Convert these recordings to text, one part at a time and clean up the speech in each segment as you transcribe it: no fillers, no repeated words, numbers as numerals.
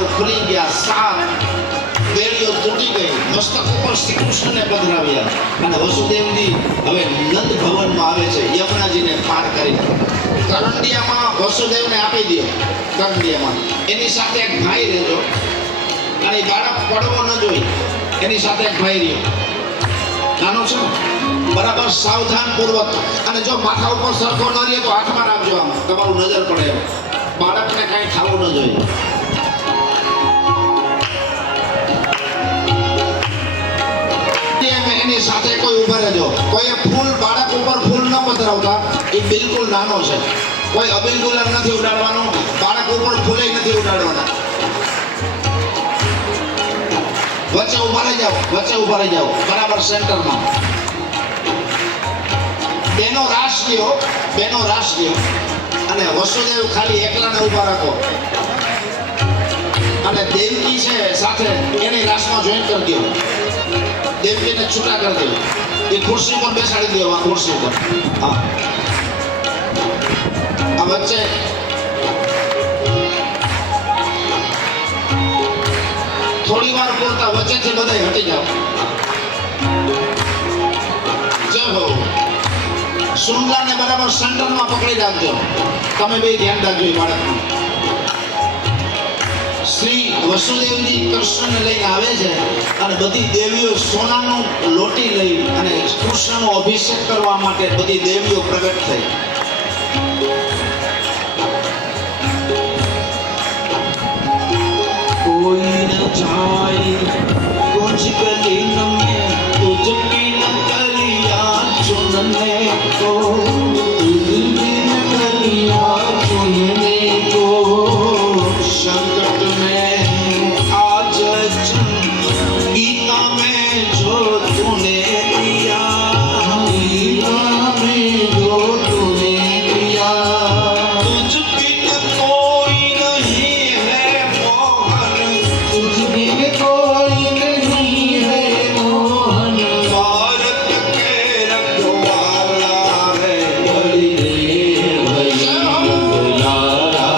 દરવાજાઓ ખુલી ગયા, 7 બેડીઓ તૂટી ગઈ, મસ્તક ઉપર શ્રી કૃષ્ણને પધરાવ્યા અને વસુદેવજી હવે નંદ ભવનમાં આવે છે યમુનાજીને પાર કરી. કરંડિયામાં વસુદેવને આપી દો. કરંડિયામાં એની સાથે એક ભાઈ રહેજો અને એ બાળક પડવો ન જોઈ, એની સાથે એક ભાઈ રહ્યો, નાનો છે બરાબર, સાવધાન પૂર્વક. અને જો માથા ઉપર સરખો ન રહે તો હાથમાં રાખજો, આમાં તમારું નજર પડે એમ. બાળકને કઈ થવું ન જોઈએ. એની સાથે કોઈ ઉભા રહેજો. કોઈ ફૂલ બાળક ઉપર ફૂલ ન પધરાવતા, એ બિલકુલ નાનો છે. કોઈ અબિલ ગુલાબ નથી ઉડાડવાનું, બાળક ઉપર ફૂલે નથી ઉડાડવાના. વચ્ચે ઉભા રહી જાઓ, વચ્ચે ઉભા રહી જાઓ, બરાબર સેન્ટરમાં. બેનો રાસ લ્યો, બેનો રાસ લ્યો અને વસુદેવ ખાલી એકલાને ઉભા રાખો અને દેવકી છે સાથે એની રાસમાં જોઈન કરી દો. દેવકીને છૂટા કરી દો. એ ખુરશી પર બેસાડી દો, આ ખુરશી પર. હા, આ વચ્ચે થોડી વાર પૂરતા વચ્ચેથી બધા હટી જાઓ. જય હો. સુંદરને બરાબર સેન્ટરમાં પકડી રાખજો. તમે બે ધ્યાન રાખજો બાળકનું. શ્રી વસુદેવજી કૃષ્ણને લઈને આવે છે અને બધી દેવીઓ સોનાનું લોટી લઈ અને કૃષ્ણનો અભિષેક કરવા માટે બધી દેવીઓ પ્રગટ થઈ. કોઈ ન જાય कुछ गली में तुझ बिन कलिया चुनने को, तुझ बिन कलिया चुनने को, संकट में आज गीता में जो तूने दिया, गीता में जो तूने दिया, तुझ बिन कोई नहीं है मोहन, तुझ बिन कोई नहीं है मोहन, भारत के रखवाला है बलिदेव लाला,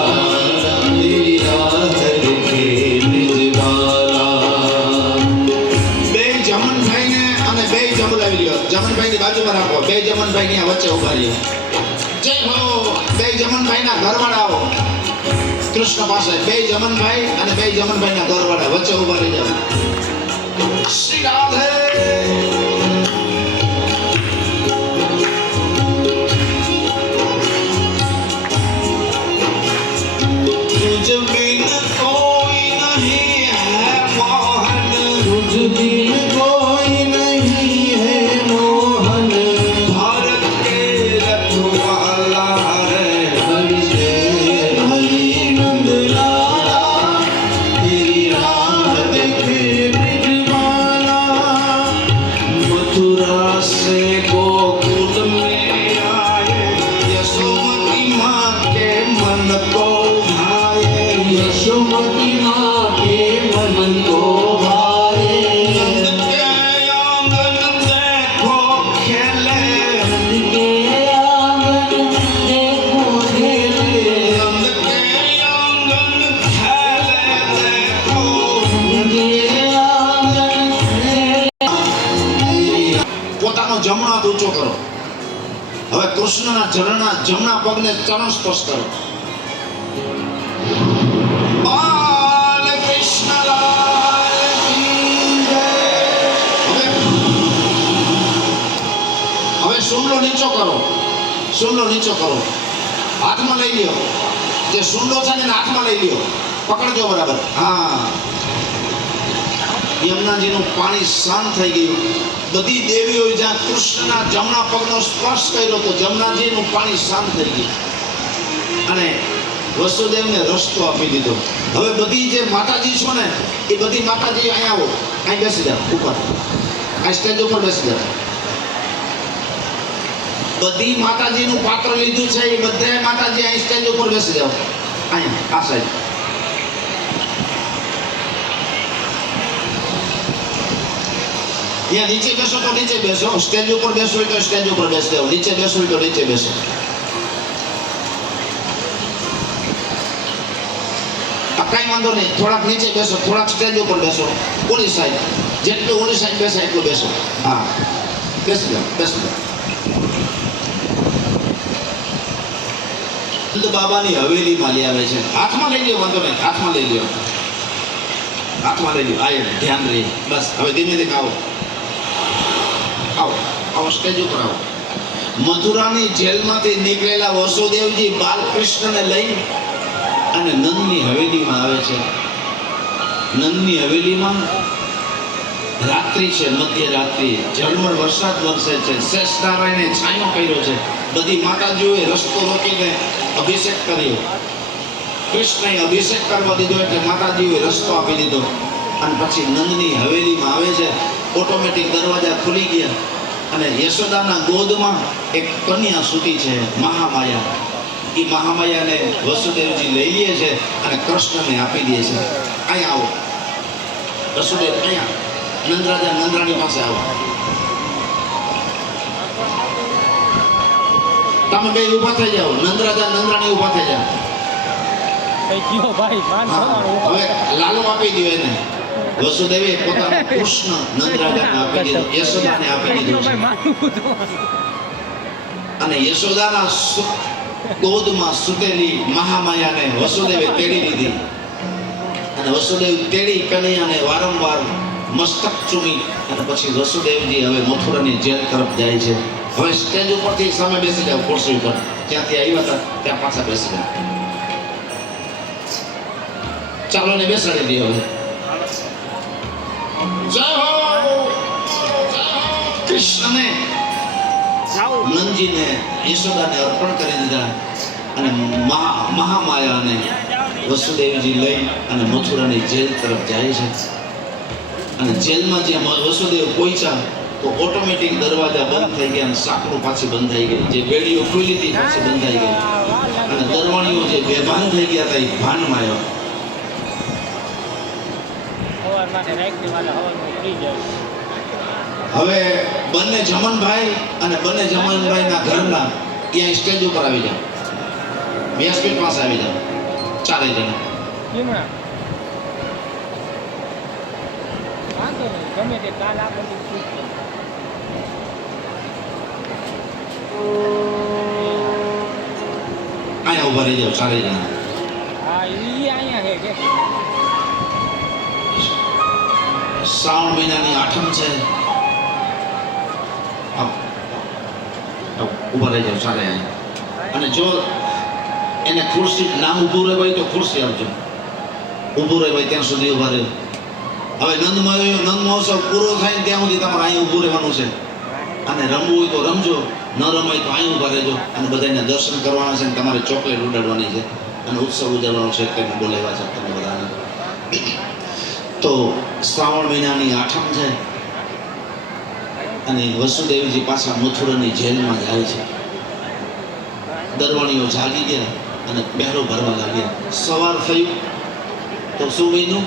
तेरी राहत के बिजवाला. બે જમનભાઈને અને બે જમુ લાવી લ્યો. જમનભાઈની બાજુમાં રાખો, બે જમનભાઈની આ વચ્ચે ઉભા રહ્યો. જય હો. બે જમનભાઈના ઘરવાળાઓ કૃષ્ણ પાસે, બે જમનભાઈ અને બે જમનભાઈના ઘરવાળા વચ્ચે ઉભા રહી જાવ. શ્રી રાધે. तुझ बिन कोई नहीं है मोहन, तुझ बिन कोई नहीं है मोहन, भारत के रखवाला है बलिदेव नंद लाला, तेरी राहत के बिजवाला. मथुरा से गोकुल में आए यशोमती माँ के मन को भाए, यशोमती माँ के मन को भाए. नंद के आंगन देखो खेले, नंद के आंगन देखो खेले, नंद के आंगन खेले देखो, नंद के आंगन खेले. પોતાનો જમણો હાથ ઊંચો કરો. હવે કૃષ્ણના ચરણના જમણા પગને ચરણ સ્પર્શ કરો. બાલ કૃષ્ણલાલ કી જય. હવે સુંડો નીચો કરો, સુંડો નીચો કરો. હાથમાં લઈ લ્યો, જે સુંડો છે ને હાથમાં લઈ લ્યો, પકડજો બરાબર. હા, યમુનાજીનું પાણી શાંત થઈ ગયું. બધી દેવીઓએ જ્યાં કૃષ્ણના જમણા પગનો સ્પર્શ કર્યો તો જમનાજીનું પાણી શાંત થઈ ગયું અને વસુદેવને રસ્તો આપી દીધો. હવે બધી જે માતાજી છો ને એ બધી માતાજી અહીંયા આવો, અહીં બેસી જાઓ, ઉપર આ સ્ટેજ ઉપર બેસી જાઓ. બધી માતાજીનું પાત્ર લીધું છે એ બધા માતાજી અહીં સ્ટેજ ઉપર બેસી જાઓ. અહીંયા આ સાઈડ. અહીંયા નીચે બેસો તો નીચે બેસો, સ્ટેજ ઉપર બેસો તો સ્ટેજ ઉપર બેસી જાઓ, નીચે બેસો તો નીચે બેસો. કાંઈ વાંધો નહીં, થોડાક નીચે બેસો, થોડાક સ્ટેજ ઉપર બેસો, ઓલી સાઈડ જેટલું ઓલી સાઈડ બેસાય એટલું બેસો. હા, બેસી જાઓ, બેસી જાઓ. નંદ બાબાની હવેલીમાં લઈ આવે છે. હાથમાં લઈ લ્યો, વાંધો નહીં, હાથમાં લઈ લ્યો, હાથમાં લઈ લ્યો. આ ધ્યાન રહી. બસ હવે ધીમે ધીમે આવો, આવો, આવો, સ્ટેજ ઉપર આવો. મથુરાની જેલમાંથી નીકળેલા વસુદેવજી બાલકૃષ્ણને લઈ અને નંદની હવેલીમાં આવે છે. નંદની હવેલીમાં રાત્રિ છે, મધ્યરાત્રિ, ઝરમર વરસાદ વરસે છે. શેષનારાયણે છાંયો કર્યો છે. બધી માતાજીઓએ રસ્તો રોકીને અભિષેક કર્યો. કૃષ્ણએ અભિષેક કરવા દીધો એટલે માતાજીઓએ રસ્તો આપી દીધો. અને પછી નંદની હવેલીમાં આવે છે. ઓટોમેટિક દરવાજા ખુલી ગયા અને યશોદાના ગોદમાં એક કન્યા સૂતી છે, મહામાયા. એ મહામાયાને વસુદેવજી લઈ લે છે અને કૃષ્ણને આપી દે છે. અહીંયા આવો વસુદેવ, અહીંયા નંદરાજા નંદરાણી પાસે આવો. તમે બે ઊભા થઈ જાઓ. નંદરાજા નંદરાણી ઊભા થઈ જાઓ. હવે લાલો આપી દો એને. વસુદેવે પોતાનો કૃષ્ણ નંદરાજાને આપી દીધો, યશોદાને આપી દીધો છે. અને યશોદાના ગોદમાં સૂતેલી મહામાયાને વસુદેવે તેડી લીધી. અને વસુદેવ તેડી કનૈયાને વારંવાર મસ્તક ચૂમી અને પછી વસુદેવજી હવે મથુરાની જેલ તરફ જાય છે. હવે સ્ટેજ ઉપરથી સામે બેસી જાઓ, ખુરશી ઉપર જ્યાંથી આવ્યા હતા ત્યાં પાછા બેસી જાઓ. ચાલો ને બેસાડી દે હવે. જય હો કૃષ્ણને નંદજીને યશોદાને અર્પણ કરી દીધા અને મહામાયાને વસુદેવજી લઈ અને મથુરાની જેલ તરફ જાય છે. અને જેલમાં જે વસુદેવ પહોંચ્યા તો ઓટોમેટિક દરવાજા બંધ થઈ ગયા અને સાંકળો પાછી બંધાઈ ગઈ. જે બેડીઓ ખુલી હતી પાછી બંધાઈ ગઈ અને દરવાણીઓ જે બેભાન થઈ ગયા હતા એ ભાનમાં આવ્યા. હવે બંને જમનભાઈ અને બંને જમનભાઈના ઘરના ત્યાં સ્ટેજ ઉપર આવી જાઓ, વ્યાસપીઠ પાસે આવી જાઓ, ચારે જણા. અહીંયા ઉભા રહી જાઓ, ચારે જણા. શ્રાવણ મહિનાની આઠમ છે. ઉભા રહી જાઓ ચારે. અને જો એને ખુરશી ના ઊભું રહેવાય તો ખુરશી આપજો, ઊભું રહેવાય ત્યાં સુધી ઉભા રહે. હવે નંદ મહોત્સવ પૂરો થાય ને ત્યાં સુધી તમારે અહીં ઊભું રહેવાનું છે. અને રમવું હોય તો રમજો, ન રમાય તો અહીં ઊભા રહેજો. અને બધાને દર્શન કરવાના છે ને તમારે ચોકલેટ ઉડાડવાની છે અને ઉત્સવ ઉજવવાનો છે એટલે બોલાવ્યા છે તમે બધાને. તો શ્રાવણ મહિનાની આઠમ છે અને વસુદેવજી પાછા મથુરાની જેલમાં જાય છે. દરવાણીઓ જાગી ગયા અને પહેરો ભરવા લાગ્યા. સવાર થયું તો શું બન્યું?